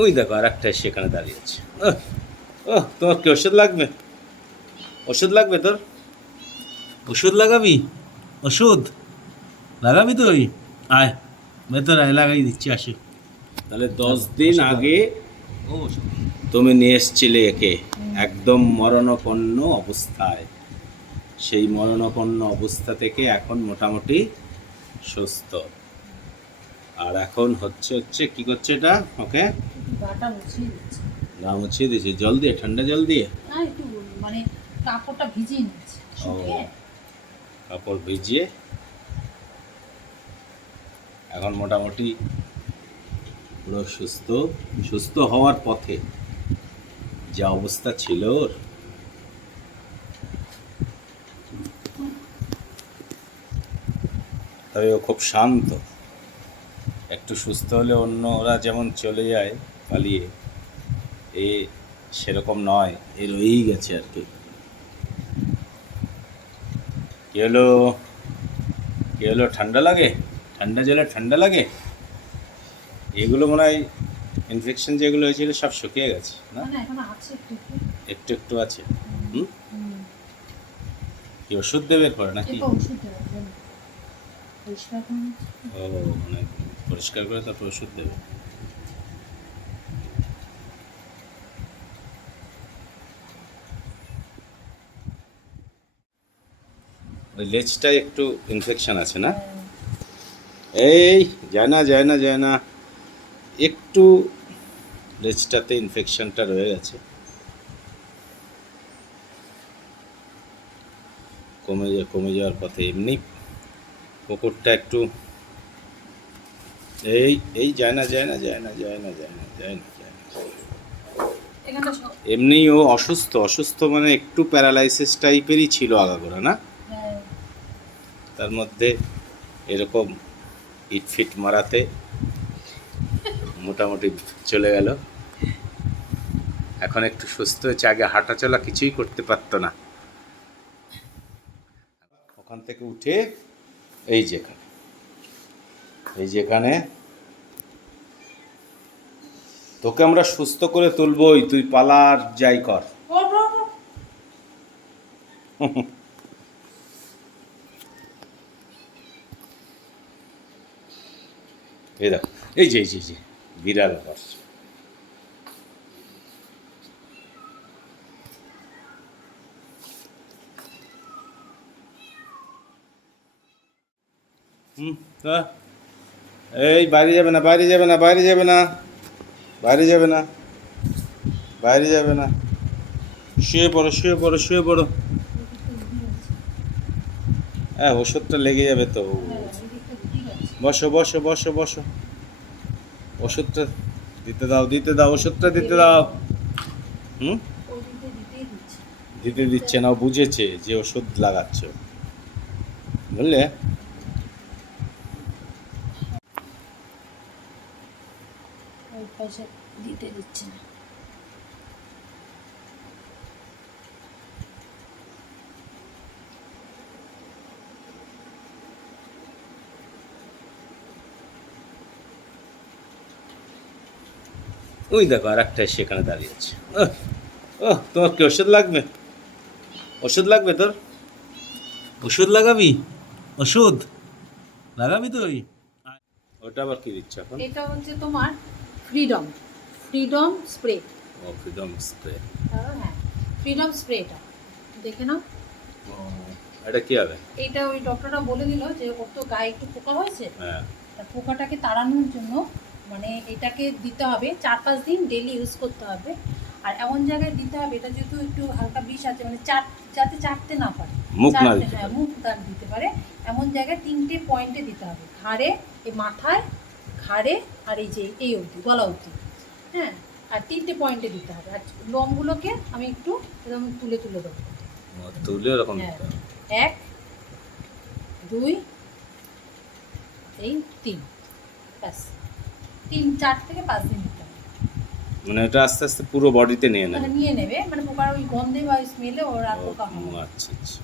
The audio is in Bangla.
ওই দেখো আর একটা সেখানে দাঁড়িয়ে আছে। ও তোমার কি ওষুধ লাগবে? ওষুধ লাগবে তোর? ওষুধ লাগাবি? ওষুধ? লাগাবি তুই আয় ভেতর আয় লাগাই দিচ্ছি আসি। তাহলে দশ দিন আগে তুমি নিয়ে এসছিলে একে একদম মরণপন্ন অবস্থায়। সেই মরণপন্ন অবস্থা থেকে এখন মোটামুটি সুস্থ। আর এখন হচ্ছে হচ্ছে কি করছে এটা? ওকে গাটা মুছিয়ে দিচ্ছে। গা মুছিয়ে দিয়েছে? জল দিয়ে? ঠান্ডা জল দিয়ে? না একটু মানে কাপড়টা ভিজিয়ে নিচ্ছে। শুকিয়ে? কাপড় ভিজিয়ে? এখন মোটামুটি পুরো সুস্থ সুস্থ হওয়ার পথে যে অবস্থা ছিল ওর। তবে ও খুব শান্ত। একটু সুস্থ হলে অন্য ওরা যেমন চলে যায় পালিয়ে এ সেরকম নয় এ রয়েই গেছে আর কি। কি হলো? কি হলো? ঠান্ডা লাগে? ঠান্ডা জলে ঠান্ডা লাগে? এগুলো মনে হয় ইনফেকশন যেগুলো হয়েছিল সব শুকিয়ে গেছে না? একটু একটু। আছে। হুম। কি ওষুধ দেবে এরপরে নাকি। ও মানে পরিষ্কার করে তারপর ওষুধ দেবে। ওই লেজটায় একটু ইনফেকশন আছে না? এই যায় না যায় না যায় না একটু লেজটাতে ইনফেকশনটা রয়ে গেছে। কমে কমে যাওয়ার পথে এমনি কুকুরটা একটু এই এই যায় না যায় না যায় না যায় না যায় না যায় না যায় না এমনি ও অসুস্থ অসুস্থ মানে একটু প্যারালাইসিস টাইপেরই ছিল আগাগোড়া না? তার মধ্যে এরকম ইট ফিট মারাতে মোটামুটি চলে গেল। এখন একটু সুস্থ হয়েছে আগে হাঁটা চলা কিছুই করতে পারতো না। ওখান থেকে উঠে এই যেখানে এই যেখানে তোকে আমরা সুস্থ করে তুলবই তুই পালার যাই কর ও, ও, ও। এই দেখো। এই যে এই যে যে। বিড়াল হুম আহ। এই বাইরে যাবে না বাইরে যাবে না বাইরে যাবে না। বাইরে যাবে না। বাইরে যাবে না। শুয়ে পড়ো শুয়ে পড়ো শুয়ে পড়ো। হ্যাঁ ওষুধটা লেগে যাবে তো হ্যাঁ, এদিকটা ঠিক আছে। বসো বসো বসো বসো। ওষুধটা দিতে দাও দিতে দাও, ওষুধটা দিতে দাও। হুম। দিতে দিচ্ছে না বুঝেছে যে ওষুধ লাগাচ্ছ। বুঝলে? দিতে দিচ্ছে না। ওই দেখো আর একটা সেখানে দাঁড়িয়ে আছে। ও তোমার কি ওষুধ লাগবে? ওষুধ লাগবে তোর? ওষুধ লাগাবি? ওষুধ লাগাবি তুই? ওটা আবার কি দিচ্ছে এখন? এটা হচ্ছে তোমার ফ্রিডম ফ্রিডম স্প্রে। ও ফ্রিডম স্প্রে। হ্যাঁ ফ্রিডম স্প্রেটা দেখে নাও। এটা কি হবে? এটা ওই ডক্টররা বলে দিল যে ওর তো গায়ে একটু পোকা হয়েছে। হ্যাঁ। তা পোকাটাকে তাড়ানোর জন্য মানে এটাকে দিতে হবে চার পাঁচ দিন ডেলি ইউজ করতে হবে। আর এমন জায়গায় দিতে হবে এটা যেহেতু একটু হালকা বিষ আছে মানে চাট যাতে চাটতে না পারে। মুখ না দিতে হ্যাঁ পারে। মুখ দান দিতে পারে। এমন জায়গায় তিনটে পয়েন্টে দিতে হবে। ঘাড়ে এই মাথায় ঘাড়ে আর এই যে এই অবধি গলা অবধি। হ্যাঁ আর তিনটে পয়েন্টে দিতে হবে। আর লোমগুলোকে আমি একটু এরকম তুলে তুলে দেবো। তুলে ওরকম হ্যাঁ। এক দুই এই তিন ব্যাস। তিন চার থেকে পাঁচ দিন দিতে হবে। মানে এটা আস্তে আস্তে পুরো বডিতে নিয়ে মানে নেবে নিয়ে নেবে মানে পোকার ওই গন্ধে বা স্মেলে ওর পোকা আচ্ছা আচ্ছা।